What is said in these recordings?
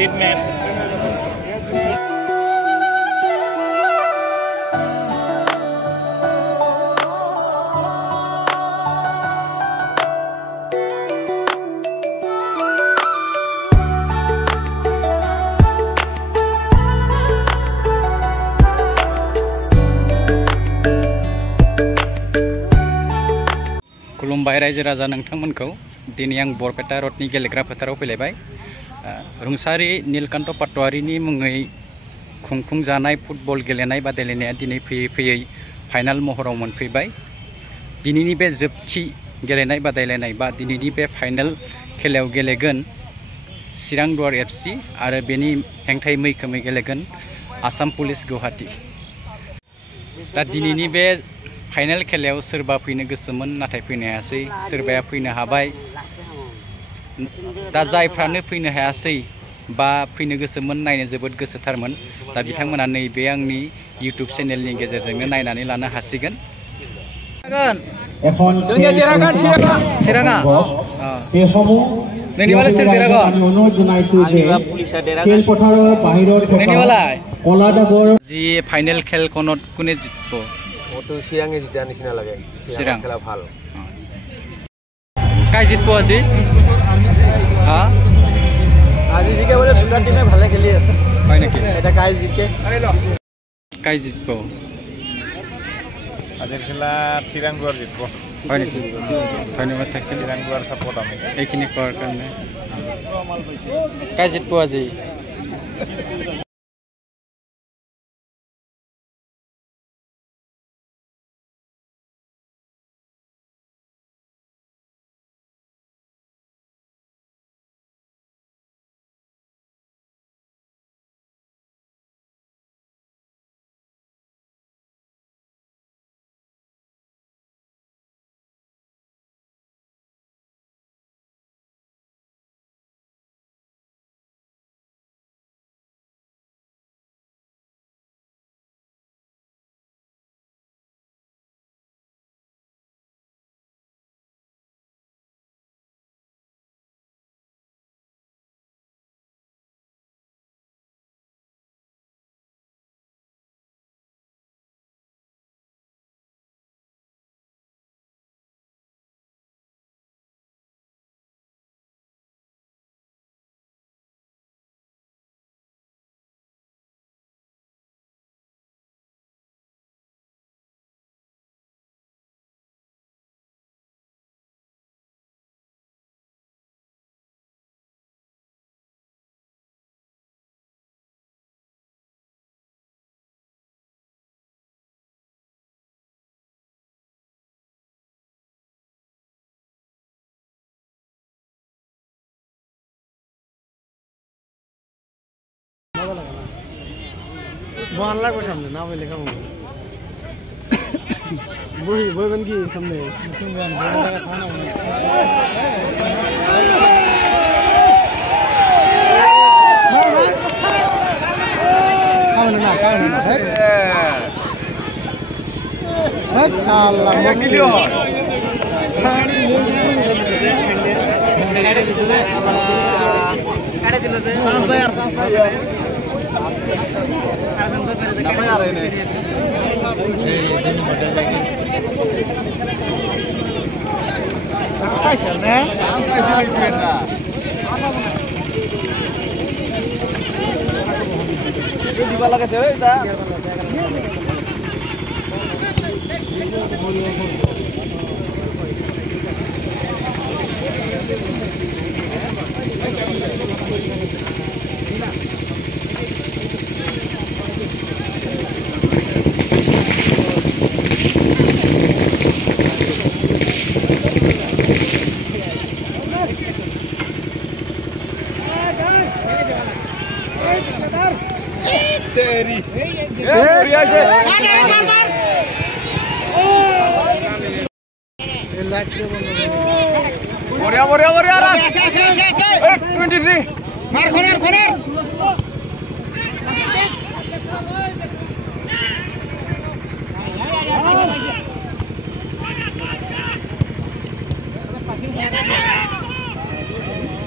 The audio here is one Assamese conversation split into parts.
big man. खुलुमबाय रायजो राजा नोंथांमोनखौ दिनै आं बरपेटा रडनि गेलेग्रा फोथाराव फैलायबाय रुंसारि नीलकान्त पाटवारीनि मुङै खुंफुंजानाय फुटबल गेलेनाय बादायलायनाया दिनै फैयै फैयै फाइनाल महराव मोनफैबाय दिनैनि बे जोबथि गेलेनाय बादायलायनाय बा दिनैनि बे फाइनाल खेलायाव गेलेगोन चिरां दुवार एफसि आरो बेनि हेंथायै मैखोमै गेलेगोन आसाम पुलिस गुवाहाटी दा दिनैनि बे फाइनाल खेलायाव सोरबा फैनो गोसोमोन नाथाय फैनो हायासै सोरबाया फैनो हाबाय दा जायफ्रानो फैनो हायासै बा फैनो गोसोमोन नायनो जोबोद गोसोथारमोन दा बिथांमोना नैबे आंनि इउट्युब चेनेलनि गेजेरजोंनो नायनानै लानो हासिगोन चिराङा नोंनिबालाय सोर देरहागोन जी फाइनल खेल कोने जितबो तो चिरांगे जिता निचिना लागे चिरां खेला ভাল কাই জিতবো আজি হ্যাঁ আজি জিকে বলে দুটা টিমে ভালে খেলি আছে হয় নাকি এটা কাই জিতকে কাই জিতবো আজিৰ খেলা চিৰাং দুৱাৰ জিতবো হয় নাকি ধন্যবাদ থাকিল চিৰাং দুৱাৰ সাপোৰ্ট আমি এইখিনি কোৱাৰ কাৰণে কাই জিতবো আজি मोहल्ला को सामने ना बोले कम वही बन की सामने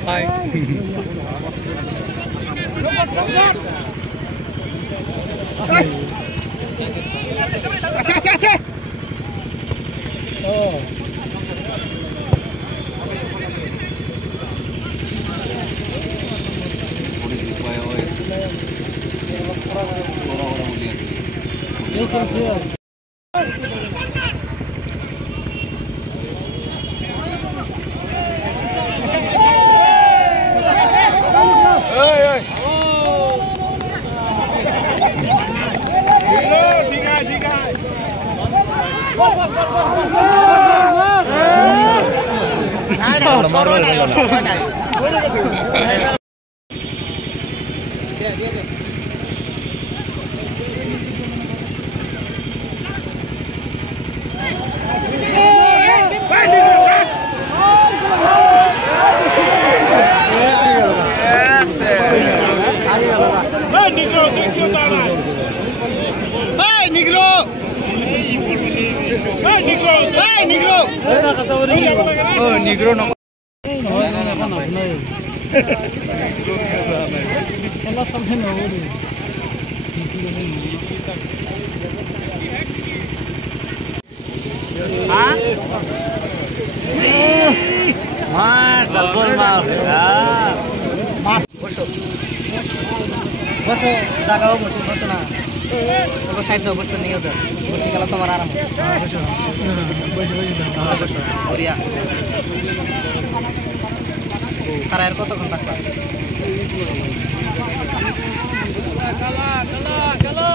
Hi. আছে बस जागा हो तुम बस ना तो साइड दो बस नहीं उधर निकला तुम्हारा आराम बढ़िया करायर को तो कम तक कला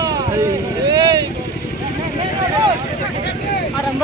आराम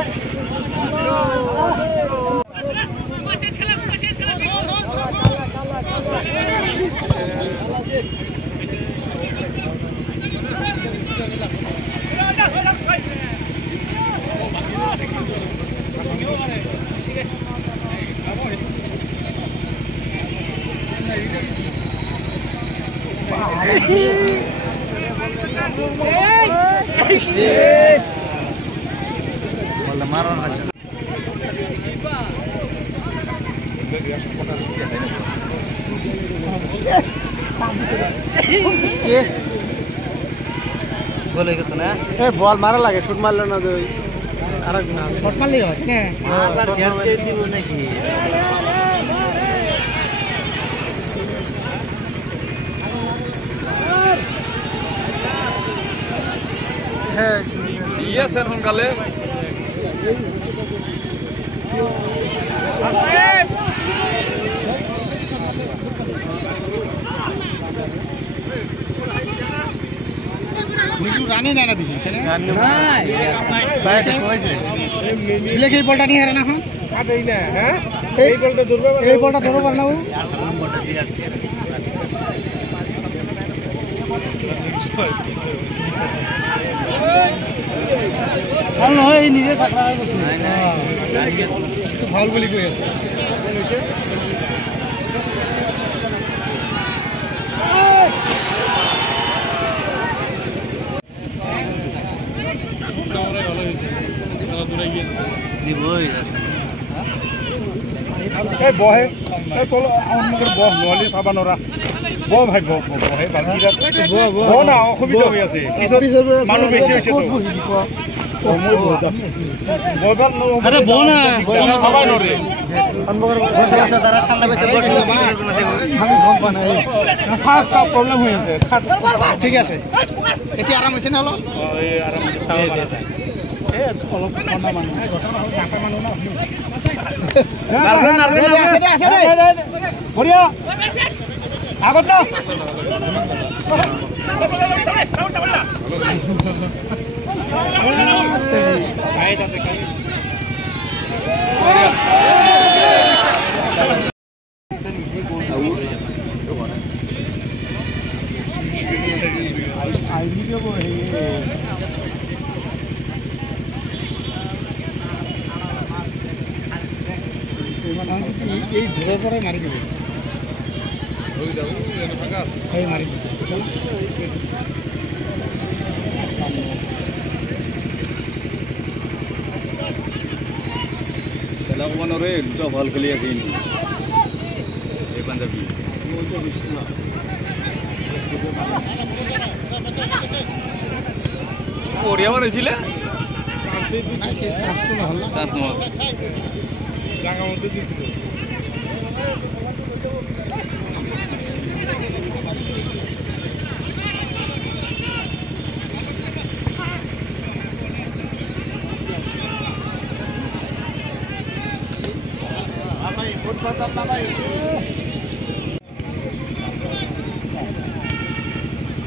बॉल मारा लगे शूट मार लेना तो शॉट मार लियो ये सर हम गले रानी ना दी लेके बॉलटा नहीं हराना हां आ देई ना हैं এই বলটা ধরবে এই বলটা ধরো না ও ভাল নহয় এই নিজে থাকা নাই নাই তো ভাল বলি কই আছে বহে তোল আমাদের বহ নহলে চাবা নৰা বহ ভাই বহে বহ না অসুবিধা হৈ আছে মানুহ বেছি হৈছে তো আরে বহ না চাবা নৰে অনবগৰ বসা দ্বাৰা ঠান্ডা বেছি আমি গম পা নাই না সাত কা প্ৰবলেম হৈ আছে ঠিক আছে এতিয়া আৰাম হৈছে না হলো এই আৰাম চাবা এ অলপ ঠান্ডা মানুহ ঘটনা কাটা মানুহ না बढ़िया আগত না এই ধরে পরে মারি দেবে ওই দাও এনে ফাঁকা আছে এই মারি দিছে খেলা কোনরে দুটো বল খেলি আছে ইনি এই পাঞ্জাবি ওই তো বেশি না বঢ়িয়া বনাইছিলে চান্সটো নহ'ল না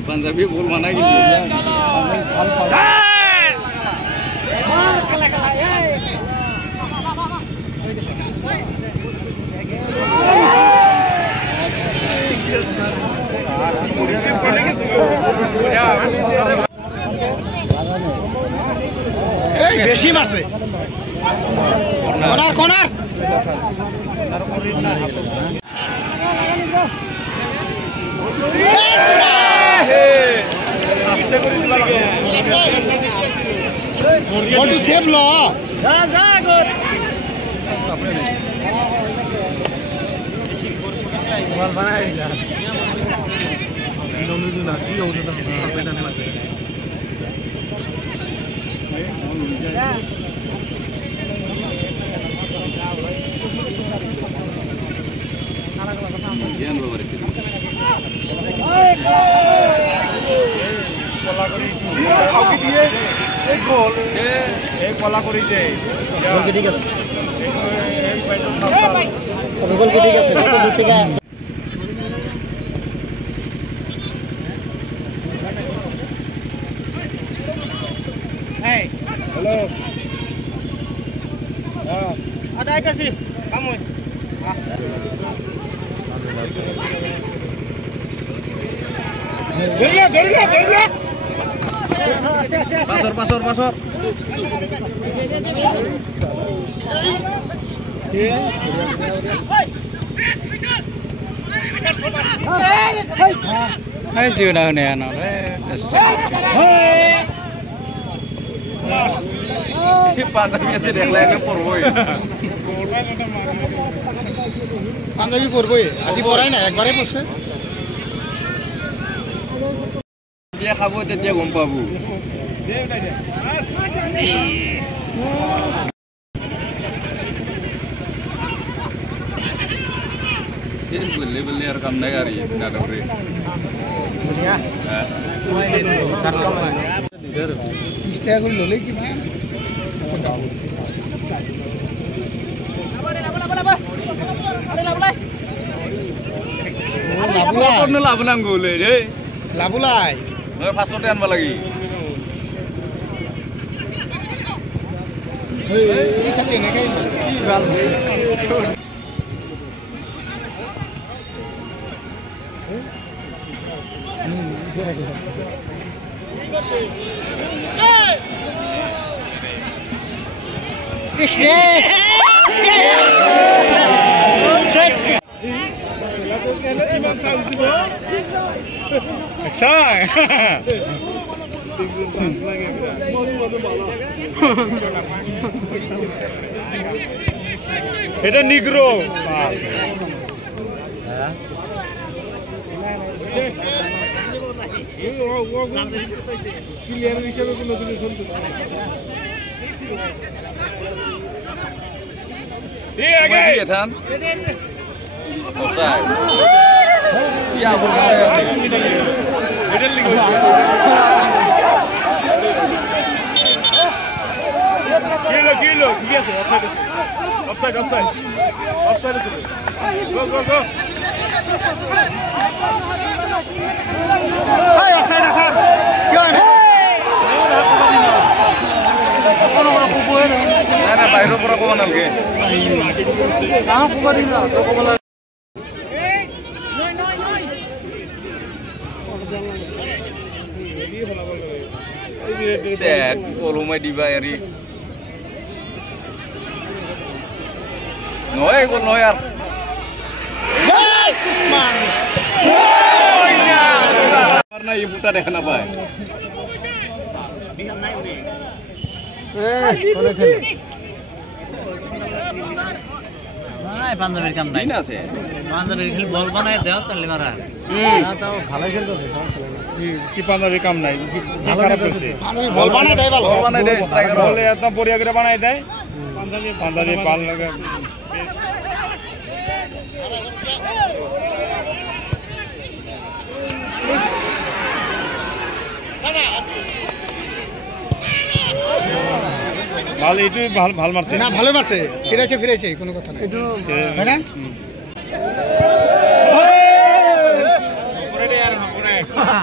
পাঞ্জাবী বল মানা কিন্তু বেশি মারছে কর্নার কর্নার আস্তে করে দিলা বল টু সেভ ল যা যা গুড বল বানাই দিলা নমুজু না কি হলো না পেটা না লাগে কলা করি যে ঠিক আছে ঠিক আছে hello ada aja sih kamu Gorilla pasor Hai Juna ne ano পাঞ্জাবি আছে দেখলাই পড়বই পাঞ্জাবি পড়বই আজি পড়াই না একবারে পড়ছে যে খাবো তেতিয়া গম পাবো বলে বলে আর কাম নাই আর না দরে বলিয়া সারকাম না দিছার ইস্টা করে ললে কি লাভ নাংগো লে রে লাভুলাই মই ফার্স্টতে আনবা লাগি এই খাতে নাকি কি ভাল এটা নিগ্রো প্লেয়ার হিসেবে কোনো জিনিস কিলো ঠিক আছে অফসাইড আছে গো এই অফসাইড আছে কি হয় না বাইরের পৰা কোৱা নালগে কাম কৰি না তো কবলা set volumai diba eri noy gol noyar karena ibu ta dekha na pai নাই পাঞ্জাবের কাম নাই আছে পাঞ্জাবের খেল বল বানায় দেও তাহলে মারা তাও ভালো খেলতেছে কি পাঞ্জাবি কাম নাই খারাপ করছে বল বানায় দেয় ভালো বল বানায় দেয় স্ট্রাইকার বলে এত বড়িয়া করে বানায় দেয় পাঞ্জাবি পাল লাগে ভালো এইটু ভাল মারছে না ভালো মারছে ফিরেছে কোনো কথা না একটু তাই না পরে আর না পরে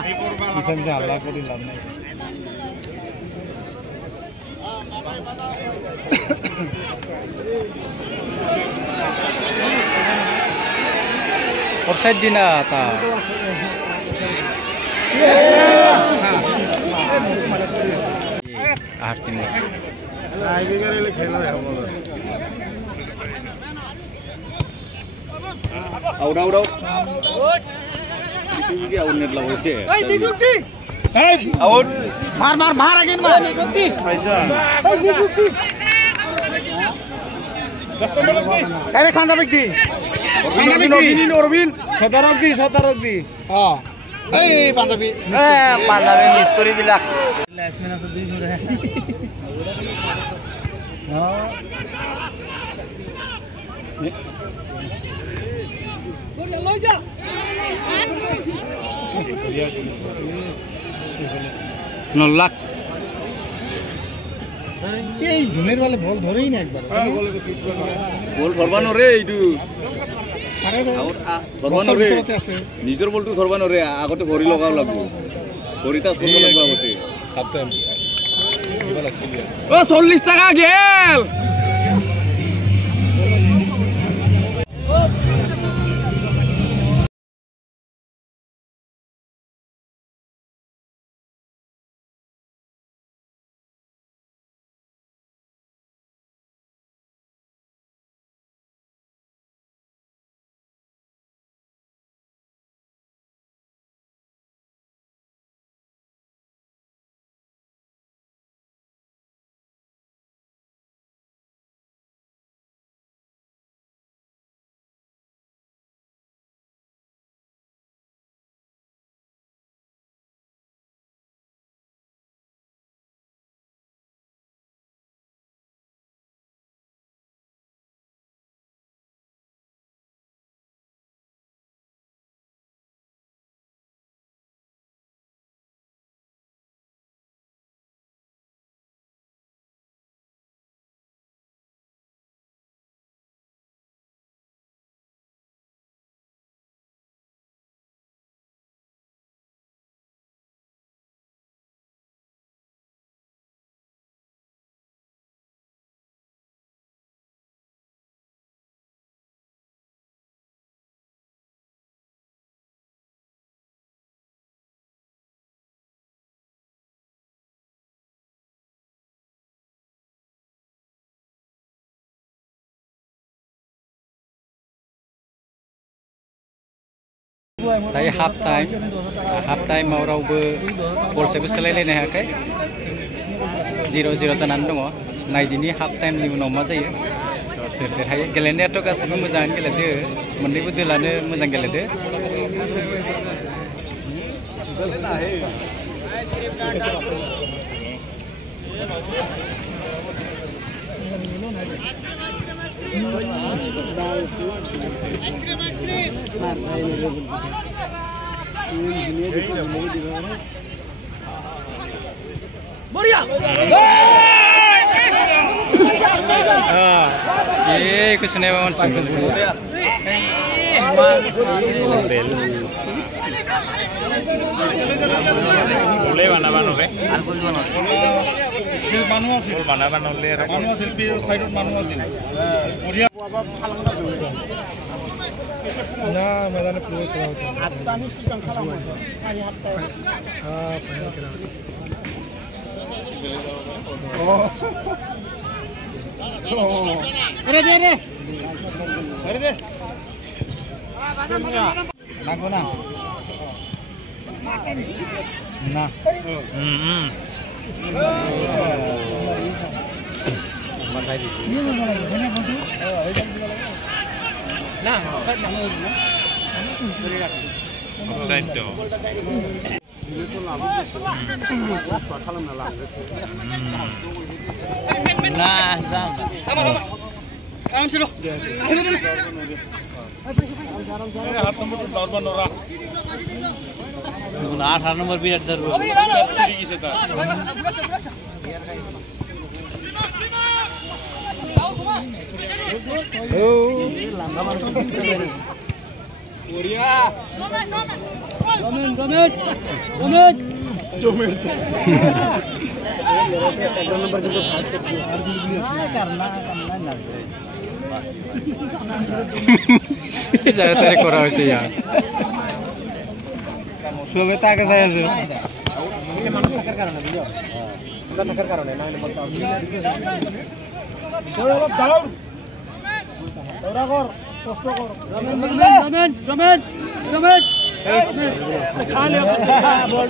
এই পরবা লাগা আল্লাহ করে লাভ নাই অফসাইড দিনা তা আর তিন আইবিগারে খেলা হবে out itu dia outnet lah wes ya. Hey, Bigukti. Hey, Out. Mar again mar. Bigukti. Aisa. Hey, Bigukti. Kare Khanza Bigukti. Orbin. Satarokdi. Ah. Hey, Panjabi. পাঞ্জাবে মিস করে দিলা नल्ला এই ধুনের বলে বল ধরেই না একবার বল ধরবানো রে এইটু আরে ধরবানো রে নিজের বলটু ধরবানো রে আগতে ভরি লগাও লাগবো ভরিটা করতে লাগবো আগতে হাফটাইম দিবা লাগছিল ও 40 টাকা গেল Tapi half time mau raubbe gol sebu selesai hakai 0-0 janan dong. Nah ini half time di mana aja ya. Setelah gelennya tu kasih muzan gelede, mandi budilane muzan gelede. Ye, kusne bawan sungguh. Boleh mana le? Alpul mana? Manual sih. Mana le? Manual sih. Side manual sih. Nah, मैदान में फ्लोर करा होता है। आता नहीं सिकन खड़ा हुआ है। सारी हफ्ता है। हाँ, फाइनल करा। अरे दे। नाको ना। ना। Mas saya di sini. না অফসাইড না অফসাইড তো না যাও আরাম ছিল হাত নম্বর দরবার নরা 18 নম্বর বিরাট ধরবো সিরি গেছে তা ও লম্বা মার ওরিয়া গমেন্ট এক নম্বর কিন্তু পাস করতে না করনা না জায়গা তারে করা হয়েছে ইয়ার সবে তাকে যায় আছে মানুষ থাকার কারণে বুঝছো আমরা থাকার কারণে না হলে বলতে দৌড়া কর কষ্ট কর রমেন খালি বল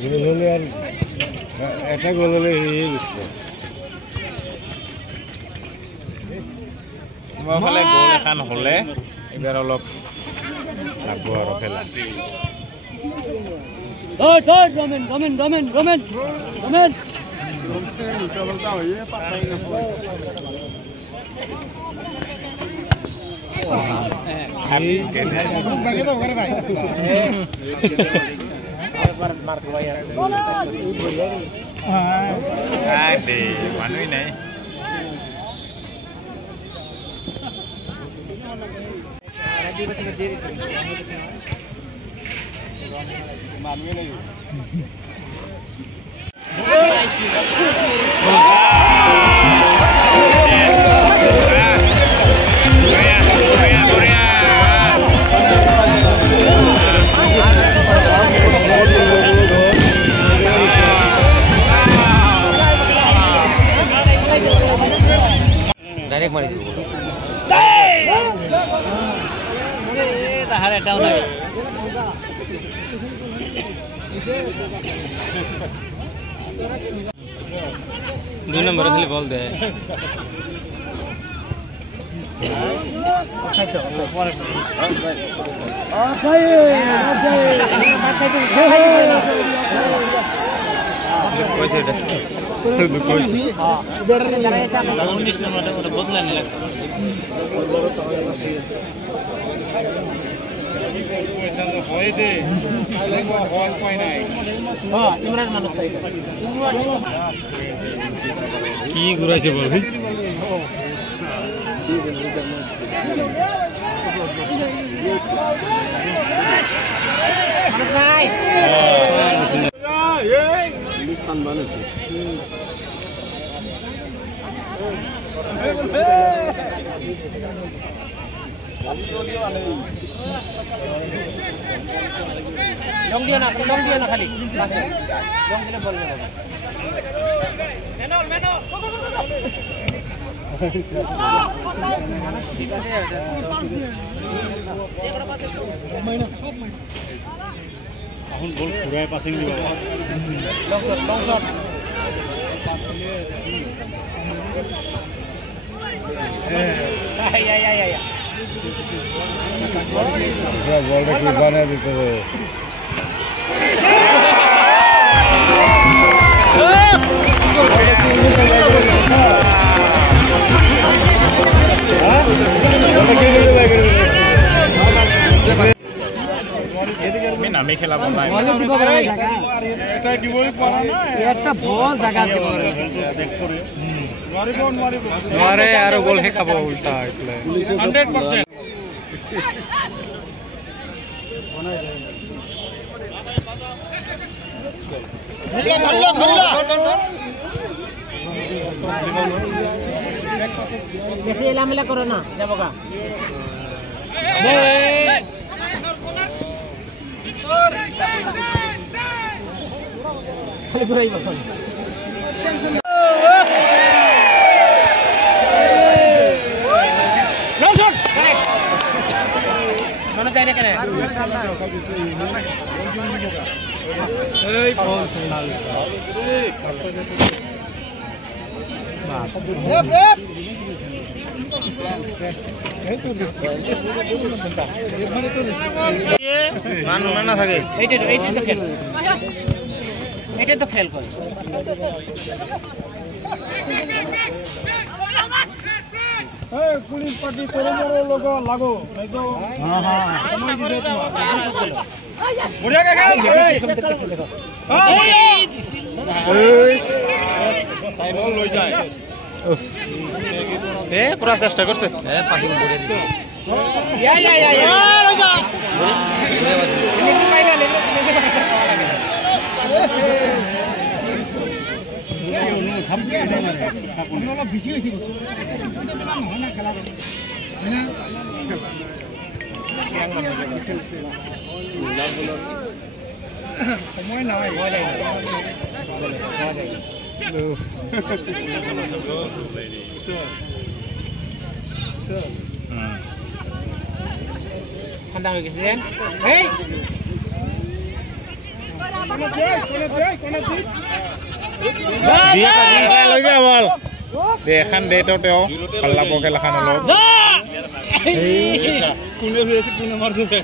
গোল হলে আর এটা গোল হলে এই ফালে গোল এখন হলে এবার অলপ লাগবো আৰু খেলা রমেন মানুহ নাই ডাইরেক্ট মারি দিব তাহার এটাও নাই 2 নম্বরে খালি বল দে কইছে এটা কইছে হ্যাঁ 19 নম্বরে ওটা বদলা নি লাগছে হয় দে হয় পাই নাই হ্যাঁ ইমরান মানুষ তাই কি ঘুরাইছে বল মানুষ নাই স্থান বানাইছে লং দিও না খালি লং দিলে বল না মেনো ঠিক আছে এখন বল ঘুরাই পাসিং দিব লং শট বলটা কি বানায় দিতে হবে আমি খেলাব নাই একটা বল জায়গা দিব নোৱাৰে আৰু গোল হে খাব উল্টা એટલે 100% ধরিলা বেশি এলামেলা করো না দেবকা খালি ঘুরাই বল মনে যায় না কেন এই ফোন সিগন্যাল মানা থাকে এইটা তো খেল করে পুলিশ পার্টি তোর লোক লাগো পুরা চেষ্টা করছে বেশি হয়েছে সময় নাই ঠান্ডা হয়ে গেছে এখন দে তেওঁ পাল্লা বকে লেখান অলপ কোনে হয়েছে কোনে মার দেবে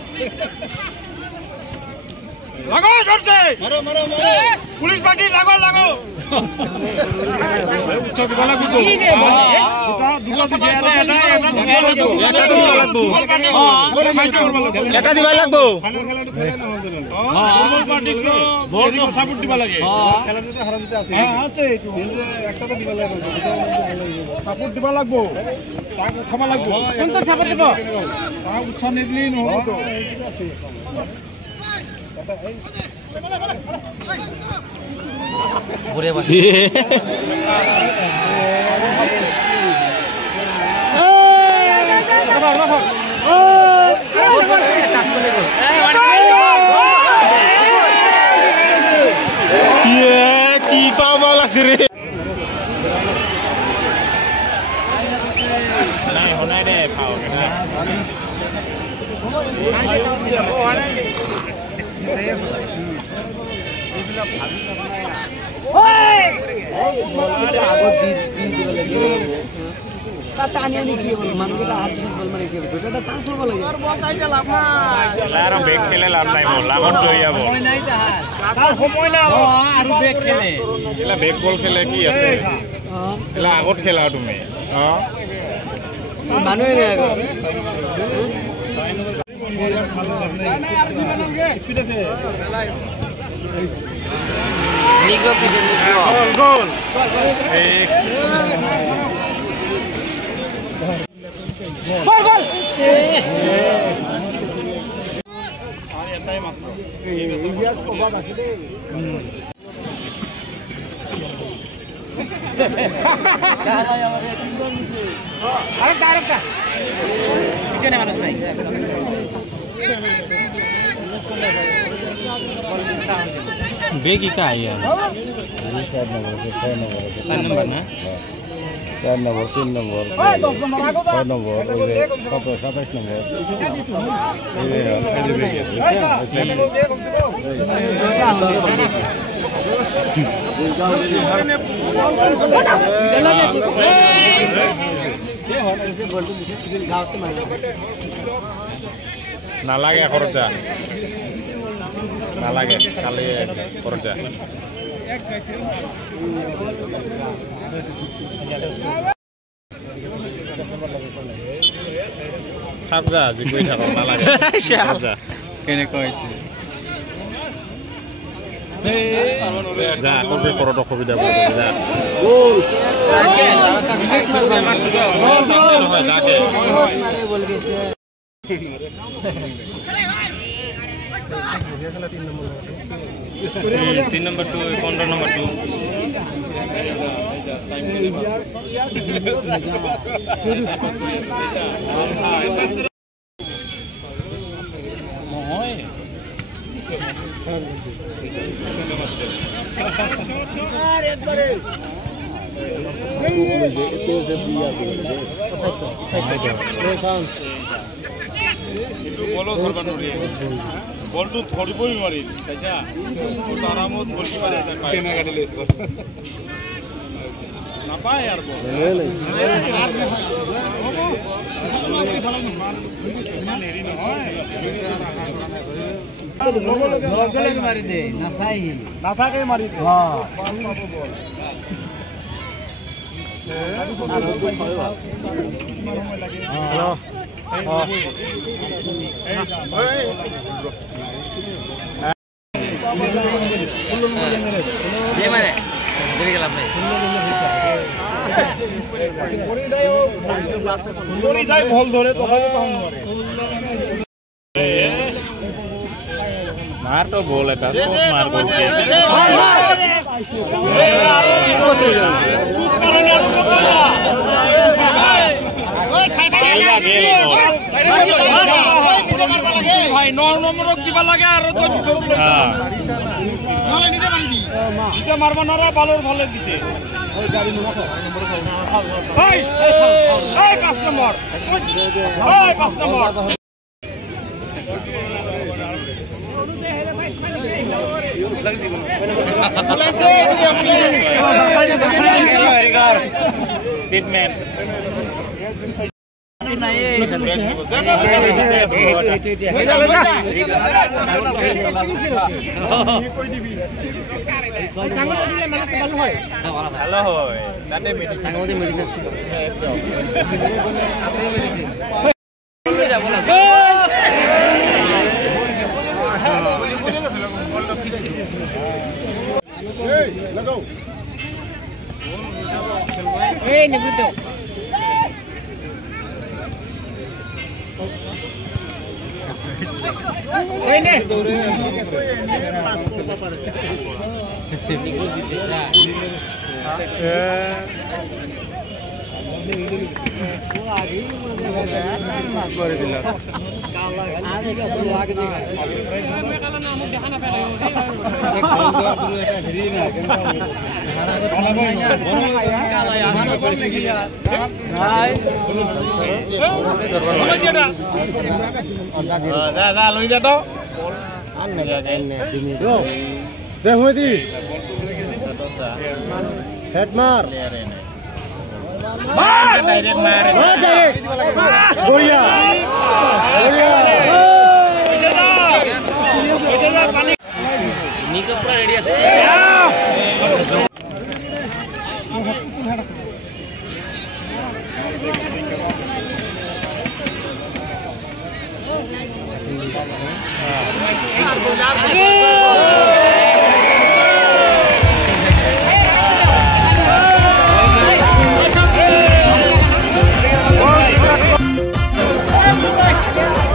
লাগো ধরতে মারো মারো মারো পুলিশ পার্টি লাগো লাগো চক বলা কি এটা দিবা লাগবো ফাইনাল খেলাটো খেলে না হল ফুটবল পার্টি তো ভোট সাপোর্ট দিবা লাগে খেলা যেতে হারা যেতে আছে হ্যাঁ আছে একটু একটা তো দিবা লাগবে সাপোর্ট দিবা লাগবো তাকে ক্ষমা লাগবো কোন তো সাপোর্ট দিব তা উৎসাহ নিদিলি নহব তো আছে ঘুরে বসে কি পাবা লাগছে রে নাই হনাই দে পাও না বেকবল খেলে কি আছে আগত খেলা তুমি মানুহে গোল পিছনে মানুষ নাই बेगी का है यार 4 नंबर ना 4 नंबर 3 नंबर 6 नंबर 27 नंबर নালাগে খরচা নালাগে কালি খরচা খাবজা যি কই থাক নালাগে খাবজা কেনে কইছে যা কবে করত অসুবিধা বল যা গোল तीन नंबर 2 15 नंबर 2 বলটো ধরিবই মারি তাইছা আরামত গোলকিপার কেনা গাড়ি লেস নাপায় আর মারি দে নাথাকে মারি দে মার তো বল এটা মার বল ভাই 9 নম্বরক দিবা লাগে আর তো নহলে নিজে মারি দি এটা মারবা না রে বালর ভালো দিছে ওই গাড়ি নম্বর ওই ওই 5 নম্বর ওই 5 নম্বর ট্রিটমেন্ট ভালো হয় তাতে মেডিসিন हेड मार डायरेक्ट मार बढ़िया नीचे पूरा रेडी আছে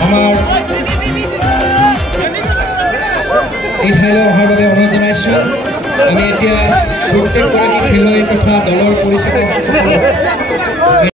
আমাৰ এই ঠাইলৈ অহাৰ বাবে অনুৰোধ জনাইছোঁ আমি এতিয়া প্ৰত্যেকগৰাকী খেলুৱৈ তথা দলৰ পৰিচালকসকলক